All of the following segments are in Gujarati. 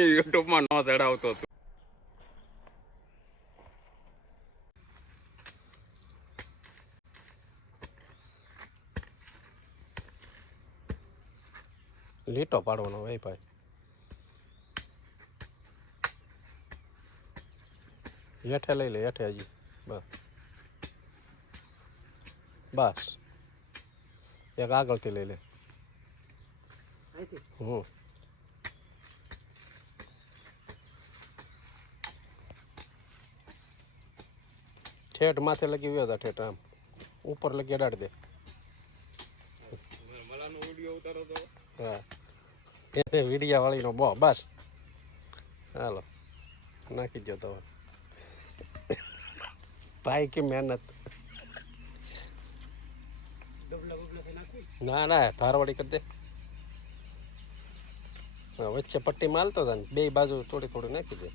યુટ્યુબમાં ન ચડાવતો તું. લીટો પાડવાનો ભાઈ ભાઈ. હેઠે લઈ લે, હેઠે હજી. બસ બસ, એક આગળથી લઈ લે. ઠેઠ માથે લગી ગયો હતા, ઠેઠ આમ ઉપર લગી અડાડી દે. હા, એને વીડિયા વાળીનો બો બસ. હાલો નાખી દો તો ભાઈ કે મહેનત. ના ના, ધારવાડી કરી દે. વચ્ચે પટ્ટી માલતો હતા ને, બે બાજુ થોડી થોડી નાખી દે.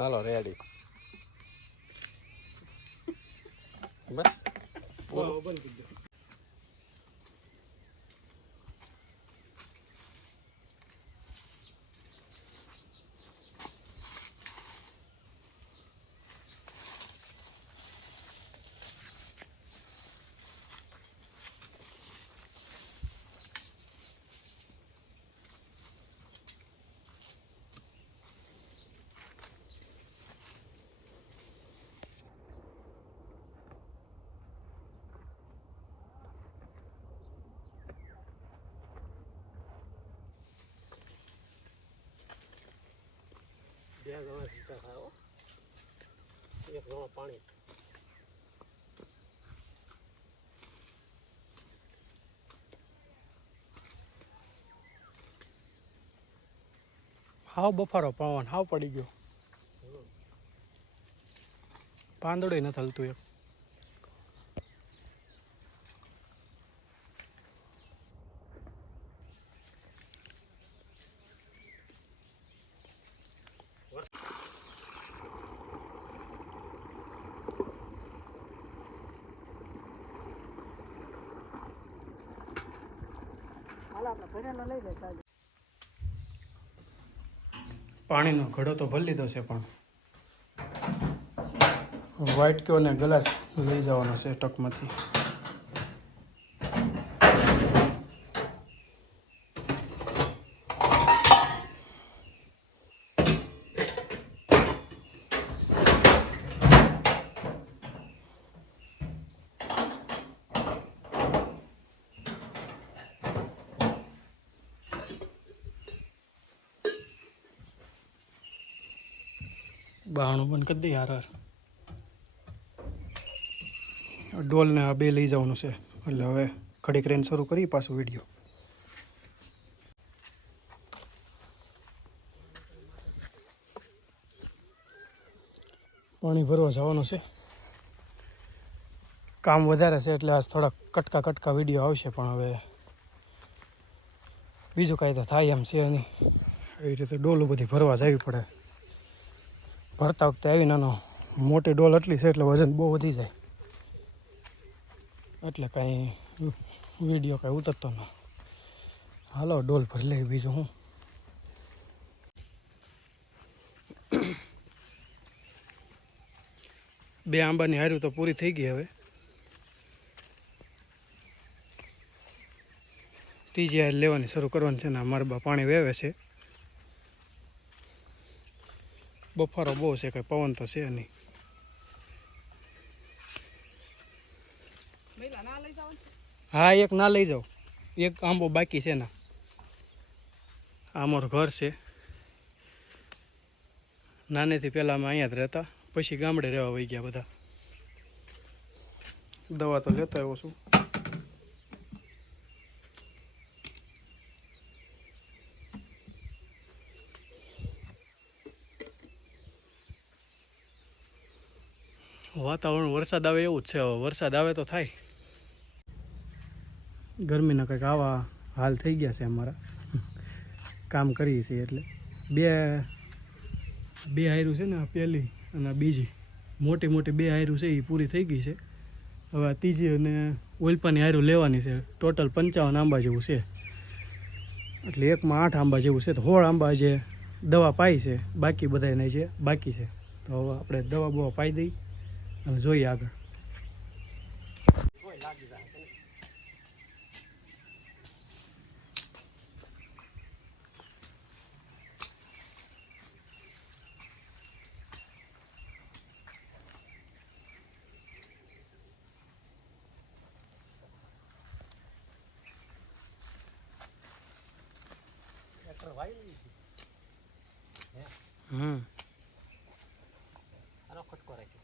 હાલો રેડી. બસ બે ગણા સીતા ખાઓ, એક ગણો પાણી. હાવ બફારો પવન હાવ પડી ગયો. પાંદડું નથી હલતું એક. પાણીનો ઘડો તો ભરી લીધો છે, પણ વ્હાઈટ ક્યો ને ગ્લાસ લઈ જવાનો છે ટકમાંથી. બાણું બંધ કરી દઈએ હાર. ડોલને આ બે લઈ જવાનું છે, એટલે હવે ઘડીક રહીને શરૂ કરી પાછું વિડીયો. પાણી ભરવા જવાનું છે. કામ વધારે છે એટલે આજ થોડા કટકા વિડીયો આવશે, પણ હવે બીજું કાંઈ તો થાય એમ છે નહીં. એવી રીતે ડોલું બધી ભરવા જવી પડે. ભરતા વખતે આવી નાનો મોટી ડોલ એટલી છે એટલે વજન બહુ વધી જાય, એટલે કાંઈ વિડીયો કાંઈ ઉતરતો ન. હાલો ડોલ ભરી લઈ, બીજું હું. બે આંબાની હારું તો પૂરી થઈ ગઈ. હવે ત્રીજી હાર લેવાની શરૂ કરવાની છે ને. મારા બા પાણી વેવે છે. બફારો બહુ છે, કંઈ પવન તો છે નહીં. હા, એક ના લઈ જાઓ, એક આંબો બાકી છે ને. આ અમારું ઘર છે. નાનેથી પહેલાં અમે અહીંયા જ રહેતા, પછી ગામડે રહેવા વહી ગયા બધા. દવા તો લેતો આવ્યો છું. વાતાવરણ વરસાદ આવે એવું જ છે. હવે વરસાદ આવે તો થાય. ગરમીના કંઈક આવા હાલ થઈ ગયા છે અમારા. કામ કરીએ છીએ એટલે બે હાયરું છે ને, આ પહેલી અને આ બીજી મોટી મોટી બે હાયરું છે એ પૂરી થઈ ગઈ છે. હવે આ ત્રીજી અને ઓલપાની હાયરું લેવાની છે. ટોટલ 55 આંબા જેવું છે. એટલે એકમાં 8 આંબા જેવું છે. તો 16 આંબા જે દવા પાઈ છે, બાકી બધાને જે બાકી છે. તો હવે આપણે દવા બવા પાઈ દઈ અને જોઈએ આગળ. ખટકો રાખ્યો.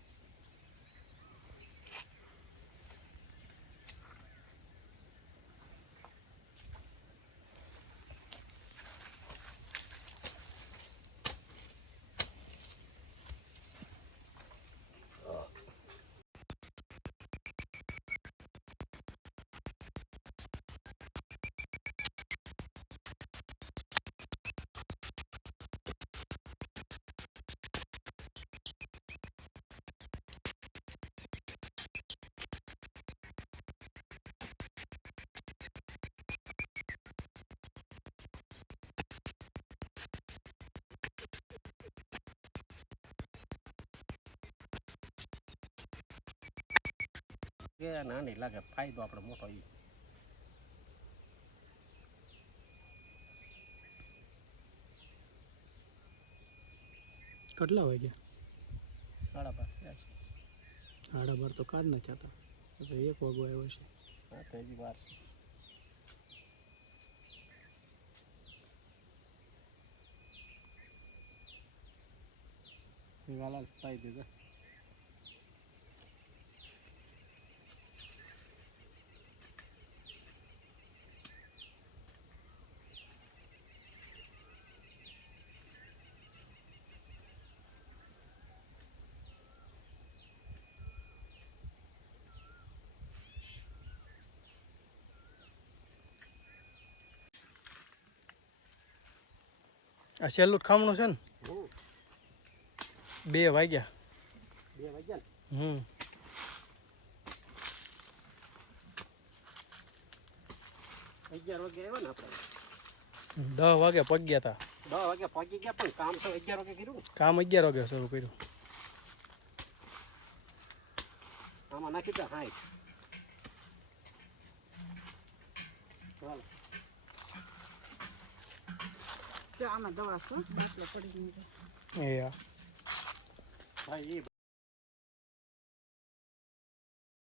નાની લાગે, ફાયદો આપણે મોટો ઈ. કેટલા વાગ્યા? 12:30. 12:30 તો કાઢ નાખ્યા હતા. એટલે 1 વાગો આવ્યો છે. હા તો હજી વાર. વાલા પાઈ દીધા. આ સહેલું જ ખામણું છે ને. 2 વાગ્યા. 2 વાગ્યા ને. 11 વાગે આવ્યો ને આપણે. 10 વાગે પગ્યા હતા. 10 વાગે પહોંચી ગયા, પણ કામ તો 11 વાગે કર્યું ને. કામ 11 વાગે શરૂ કર્યું. આમાં નાખી દે. હા ચાલો. આમાં દવા છે એટલે પડી ગઈ છે. એ હા એ